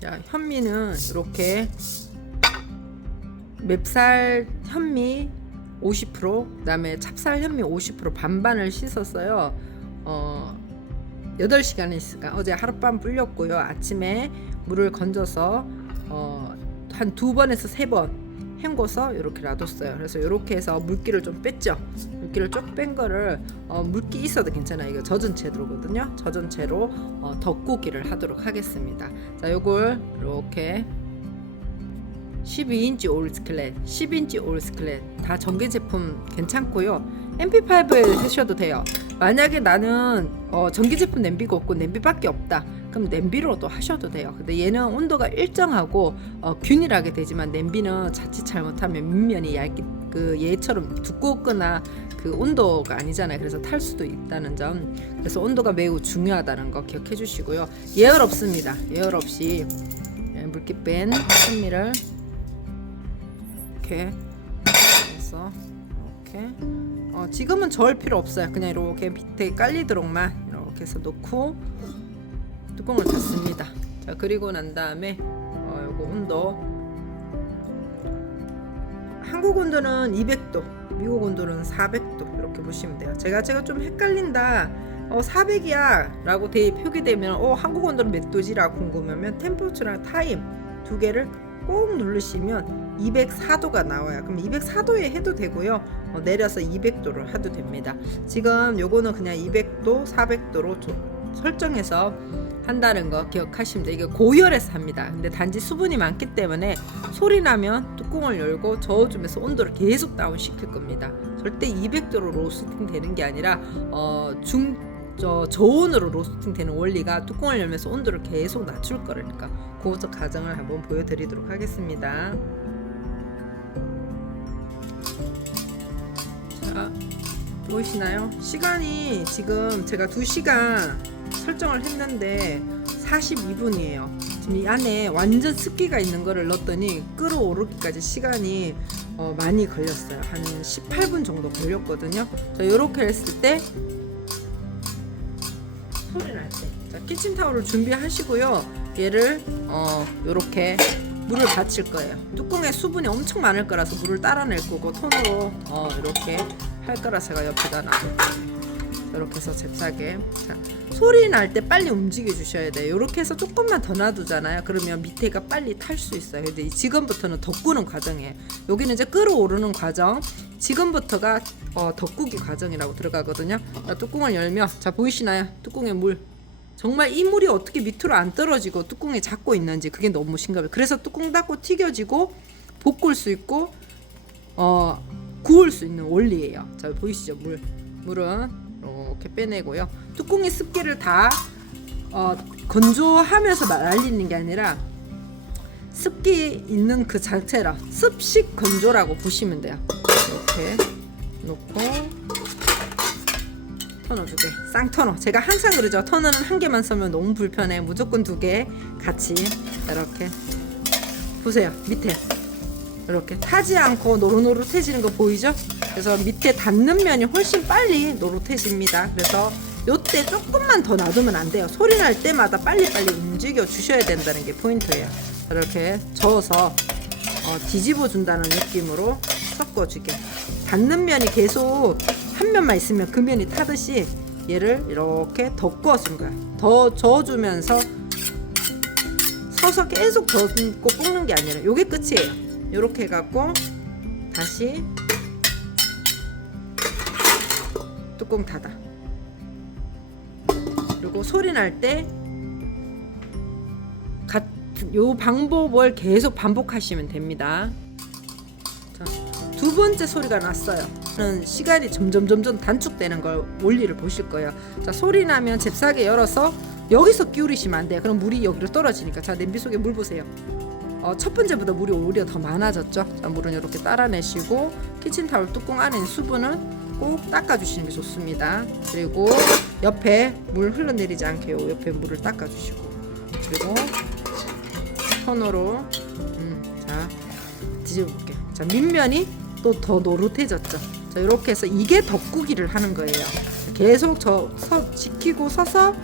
자, 현미는 이렇게 맵쌀 현미 50%, 그다음에 찹쌀 현미 50% 반반을 씻었어요. 8시간을 있으니까 어제 하룻밤 불렸고요. 아침에 물을 건져서 한 2번에서 3번 헹궈서 이렇게 놔뒀어요. 그래서 이렇게 해서 물기를 좀 뺐죠. 물기를 쭉 뺀 거를 물기 있어도 괜찮아요. 이거 젖은 채로거든요. 젖은 채로 덮고기를 하도록 하겠습니다. 자, 요걸 이렇게 12인치 올스클렛, 10인치 올스클렛 다 전기 제품 괜찮고요. MP5에 하셔도 돼요. 만약에 나는 전기 제품 냄비가 없고 냄비밖에 없다, 그럼 냄비로도 하셔도 돼요. 근데 얘는 온도가 일정하고 균일하게 되지만 냄비는 자칫 잘못하면 밑면이 얇게 얘처럼 두껍거나 그 온도가 아니잖아요. 그래서 탈 수도 있다는 점, 그래서 온도가 매우 중요하다는 거 기억해 주시고요. 예열 없습니다. 예열 없이 물기 뺀 현미를 이렇게 해서 이렇게 지금은 저을 필요 없어요. 그냥 이렇게 밑에 깔리도록만 이렇게 해서 놓고 뚜껑을 닫습니다. 자, 그리고 난 다음에 요거 온도, 한국 온도는 200도, 미국 온도는 400도 이렇게 보시면 돼요. 제가 좀 헷갈린다, 400이야 라고 표기되면 한국 온도는 몇 도지라고 궁금하면 템퍼처랑 타임 두 개를 꼭 누르시면 204도가 나와요. 그럼 204도에 해도 되고요. 내려서 200도를 해도 됩니다. 지금 요거는 그냥 200도, 400도로 설정해서 한다는 거 기억하시면 돼요. 이게 고열에서 합니다. 근데 단지 수분이 많기 때문에 소리 나면 뚜껑을 열고 저어주면서 온도를 계속 다운 시킬 겁니다. 절대 200도로 로스팅 되는 게 아니라 저온으로 로스팅 되는 원리가 뚜껑을 열면서 온도를 계속 낮출 거니까 그 과정을 한번 보여드리도록 하겠습니다. 자, 보이시나요? 시간이 지금 제가 2시간 설정을 했는데 42분이에요. 지금 이 안에 완전 습기가 있는 거를 넣었더니 끓어오르기까지 시간이 많이 걸렸어요. 한 18분 정도 걸렸거든요. 자, 이렇게 했을 때 소리 날 때, 자, 키친타올을 준비하시고요. 얘를 이렇게 물을 받칠 거예요. 뚜껑에 수분이 엄청 많을 거라서 물을 따라낼 거고, 톤으로 이렇게 할 거라서 제가 옆에다 놔둘 거예요. 이렇게 해서 잽싸게. 자, 소리 날 때 빨리 움직여 주셔야 돼요. 이렇게 해서 조금만 더 놔두잖아요. 그러면 밑에가 빨리 탈 수 있어요. 근데 지금부터는 덮구는 과정이에요. 여기는 이제 끓어오르는 과정, 지금부터가 덮구기 과정이라고 들어가거든요. 자, 뚜껑을 열면, 자, 보이시나요? 뚜껑에 물. 정말 이 물이 어떻게 밑으로 안 떨어지고 뚜껑에 잡고 있는지 그게 너무 심각해요. 그래서 뚜껑 닫고 튀겨지고 볶을 수 있고 구울 수 있는 원리예요. 자, 보이시죠? 물은 이렇게 빼내고요. 뚜껑의 습기를 다 건조하면서 말리는 게 아니라 습기 있는 그 자체라 습식 건조라고 보시면 돼요. 이렇게 놓고 터너 2개, 쌍터너. 제가 항상 그러죠. 터너는 한 개만 쓰면 너무 불편해. 무조건 2개 같이 이렇게. 보세요. 밑에 이렇게 타지 않고 노릇노릇해지는 거 보이죠? 그래서 밑에 닿는 면이 훨씬 빨리 노릇해집니다. 그래서 요때 조금만 더 놔두면 안 돼요. 소리 날 때마다 빨리빨리 움직여 주셔야 된다는 게 포인트예요. 이렇게 저어서 뒤집어 준다는 느낌으로 섞어주게. 닿는 면이 계속 한 면만 있으면 그 면이 타듯이 얘를 이렇게 덮어준 거야. 더 저어주면서 서서 계속 덮고 볶는 게 아니라 요게 끝이에요. 요렇게 해갖고 다시 뚜껑 닫아. 그리고 소리 날 때 요 방법을 계속 반복하시면 됩니다. 자, 2번째 소리가 났어요. 시간이 점점 단축되는 걸 원리를 보실 거예요. 자, 소리 나면 잽싸게 열어서 여기서 기울이시면 안 돼요. 그럼 물이 여기로 떨어지니까. 자, 냄비 속에 물 보세요. 첫 번째보다 물이 오히려 더 많아졌죠. 자, 물은 이렇게 따라내시고 키친타올 뚜껑 안에 있는 수분은 꼭 닦아주시는 게 좋습니다. 그리고 옆에 물 흘러내리지 않게 요 옆에 물을 닦아주시고, 그리고 손으로 자, 뒤집어볼게요. 자, 밑면이 또 더 노릇해졌죠. 자, 이렇게 해서 이게 덮구기를 하는 거예요. 계속 지키고 서서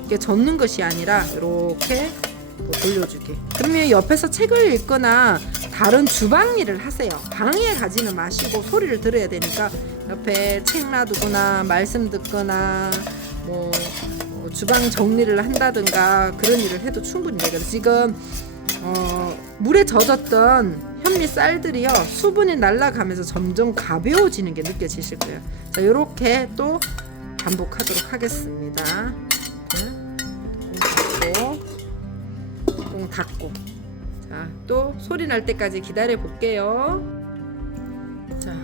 이렇게 젓는 것이 아니라 이렇게 또 돌려주게. 그러면 옆에서 책을 읽거나 다른 주방 일을 하세요. 방에 가지는 마시고 소리를 들어야 되니까 옆에 책 놔두거나 말씀 듣거나 뭐 주방 정리를 한다든가 그런 일을 해도 충분히 돼요. 지금 물에 젖었던 현미 쌀들이요 수분이 날아가면서 점점 가벼워지는 게 느껴지실 거예요. 자, 이렇게 또 반복하도록 하겠습니다. 뚜껑 닫고 자, 또 소리 날 때까지 기다려 볼게요. 자,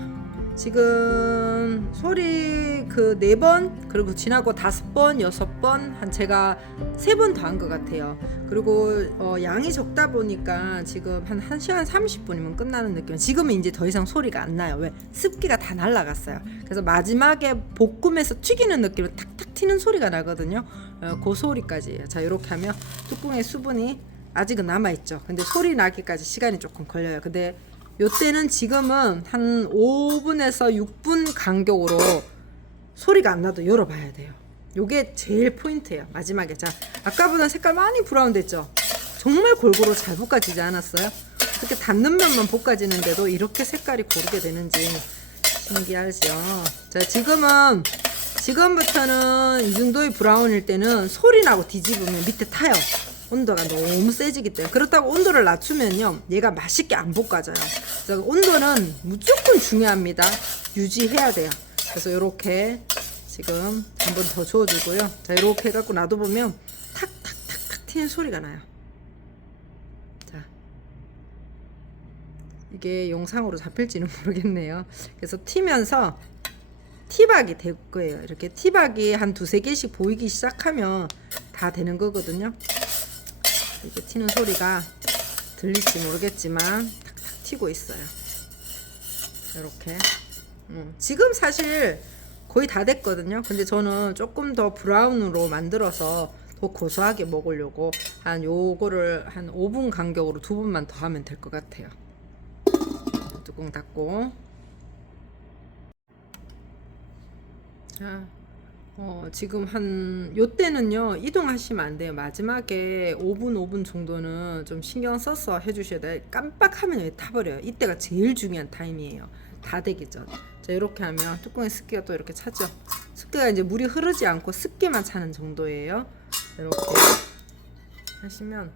지금 소리 그 4번 그리고 지나고 5번, 6번 한 제가 3번 더 한 것 같아요. 그리고 양이 적다 보니까 지금 한 1시간 30분이면 끝나는 느낌. 지금은 이제 더 이상 소리가 안 나요. 왜? 습기가 다 날아갔어요. 그래서 마지막에 볶음에서 튀기는 느낌으로 탁탁 튀는 소리가 나거든요. 그 소리까지예요. 자, 이렇게 하면 뚜껑에 수분이 아직은 남아있죠. 근데 소리 나기까지 시간이 조금 걸려요. 근데 요때는 지금은 한 5분에서 6분 간격으로 소리가 안 나도 열어봐야 돼요. 요게 제일 포인트예요. 마지막에. 자, 아까보다 색깔 많이 브라운 됐죠. 정말 골고루 잘 볶아지지 않았어요? 이렇게 닿는 면만 볶아지는데도 이렇게 색깔이 고르게 되는지 신기하죠. 자, 지금부터는 이 정도의 브라운일 때는 소리 나고 뒤집으면 밑에 타요. 온도가 너무 세지기 때문에. 그렇다고 온도를 낮추면요 얘가 맛있게 안 볶아져요. 그래서 온도는 무조건 중요합니다. 유지해야 돼요. 그래서 이렇게 지금 한 번 더 저어주고요. 자, 이렇게 해갖고 놔둬보면 탁탁탁탁 튀는 소리가 나요. 자, 이게 영상으로 잡힐지는 모르겠네요. 그래서 튀면서 티박이 될 거예요. 이렇게 티박이 한 2-3개씩 보이기 시작하면 다 되는 거거든요. 이렇게 튀는 소리가 들릴지 모르겠지만 탁탁 튀고 있어요. 이렇게 지금 사실 거의 다 됐거든요. 근데 저는 조금 더 브라운으로 만들어서 더 고소하게 먹으려고 한 요거를 한 5분 간격으로 2분만 더 하면 될 것 같아요. 뚜껑 닫고 자, 지금 한 요때는요 이동하시면 안 돼요. 마지막에 5분 정도는 좀 신경 써서 해주셔야 돼요. 깜빡하면 타버려요. 이때가 제일 중요한 타임이에요. 다 되기 전. 자, 이렇게 하면 뚜껑에 습기가 또 이렇게 차죠. 습기가 이제 물이 흐르지 않고 습기만 차는 정도예요. 이렇게 하시면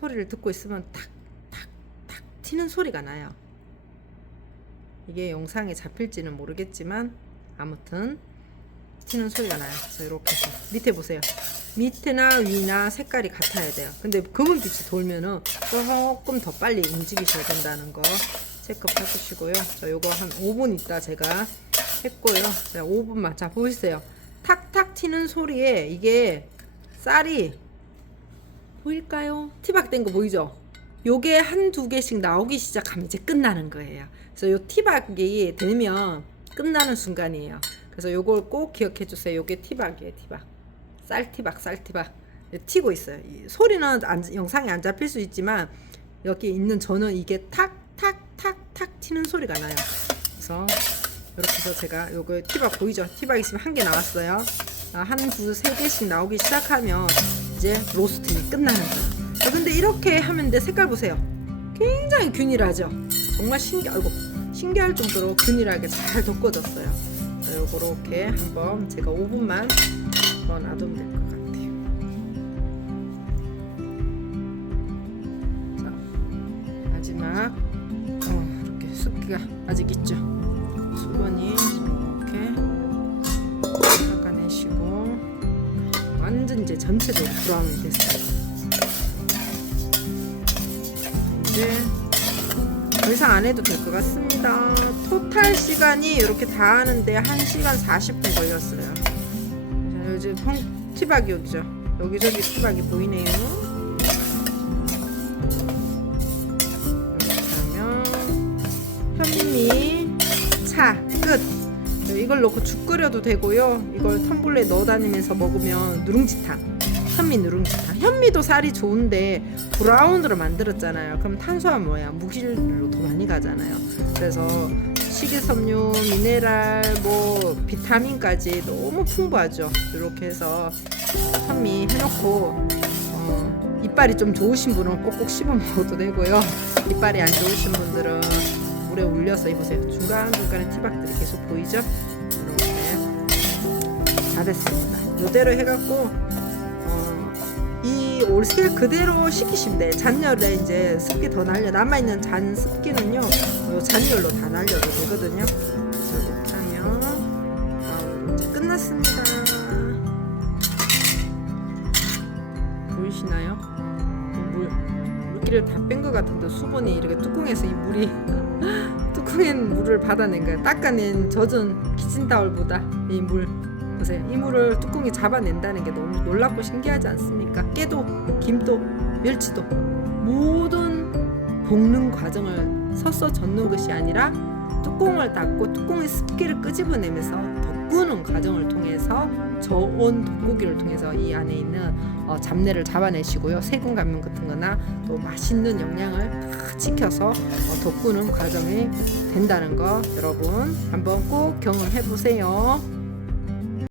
소리를 듣고 있으면 탁탁탁 튀는 소리가 나요. 이게 영상에 잡힐지는 모르겠지만 아무튼 튀는 소리가 나요. 그래서 이렇게 해서 밑에 보세요. 밑에나 위나 색깔이 같아야 돼요. 근데 검은 빛이 돌면은 조금 더 빨리 움직이셔야 된다는 거 체크해 주시고요. 자, 요거 한 5분 있다 제가 했고요. 자, 5분만. 자, 보이세요? 탁탁 튀는 소리에 이게 쌀이 보일까요? 티박 된 거 보이죠? 요게 1-2개씩 나오기 시작하면 이제 끝나는 거예요. 그래서 요 티박이 되면 끝나는 순간이에요. 그래서 요걸 꼭 기억해 주세요. 요게 티박이에요. 티박. 쌀티박. 튀고 있어요. 소리는 영상에 안 잡힐 수 있지만 여기 있는 저는 이게 탁탁탁탁 튀는 소리가 나요. 그래서 이렇게 해서 제가 요거 티박 보이죠? 티박 있으면 1개 나왔어요. 1-2-3개씩 나오기 시작하면 이제 로스팅이 끝나는 거예요. 근데 이렇게 하면 돼. 색깔 보세요. 굉장히 균일하죠? 정말 신기할 정도로 균일하게 잘 덮어졌어요. 요렇게 한번 제가 5분만 더 놔두면 될 것 같아요. 자, 마지막 이렇게 습기가 아직 있죠. 수분이 이렇게 닦아내시고 완전 이제 전체적으로 브라운이 됐어요. 이제 더 이상 안 해도 될 것 같습니다. 토탈 시간이 이렇게 다 하는데 1시간 40분 걸렸어요. 자, 요즘 티박이 여기죠. 여기저기 티박이 보이네요. 이렇게 하면 현미 차 끝. 이걸 넣고 죽 끓여도 되고요. 이걸 텀블러에 넣어 다니면서 먹으면 누룽지탕. 현미 누룽지탕. 현미도 살이 좋은데 브라운으로 만들었잖아요. 그럼 탄수화물 뭐야? 무기질로 더 많이 가잖아요. 그래서 식이섬유, 미네랄, 뭐 비타민까지 너무 풍부하죠. 이렇게 해서 현미해놓고 이빨이 좀 좋으신 분은 꼭꼭 씹어 먹어도 되고요. 이빨이 안 좋으신 분들은 물에 올려서 이보세요. 중간중간에 티박들이 계속 보이죠? 이렇게 다 됐습니다. 이대로 해갖고 이 올스케일 그대로 식히시면 돼요. 잔열에 이제 습기 더 날려 남아있는 잔 습기는요 요 잔열로 다 날려도 되거든요. 그래서 이렇게 하면 이제 끝났습니다. 보이시나요? 물기를 다 뺀 것 같은데 수분이 이렇게 뚜껑에서 이 물이 뚜껑엔 물을 받아낸 거예요. 닦아낸 젖은 키친타올보다 이 물 보세요. 이 물을 뚜껑이 잡아낸다는 게 너무 놀랍고 신기하지 않습니까? 깨도, 김도, 멸치도 모든 볶는 과정을 서서 젓는 것이 아니라 뚜껑을 닫고 뚜껑의 습기를 끄집어내면서 덮구는 과정을 통해서 저온 돋구기를 통해서 이 안에 있는 잡내를 잡아내시고요. 세균 감염 같은 거나 또 맛있는 영양을 다 지켜서 돋구는 과정이 된다는 거 여러분 한번 꼭 경험해 보세요.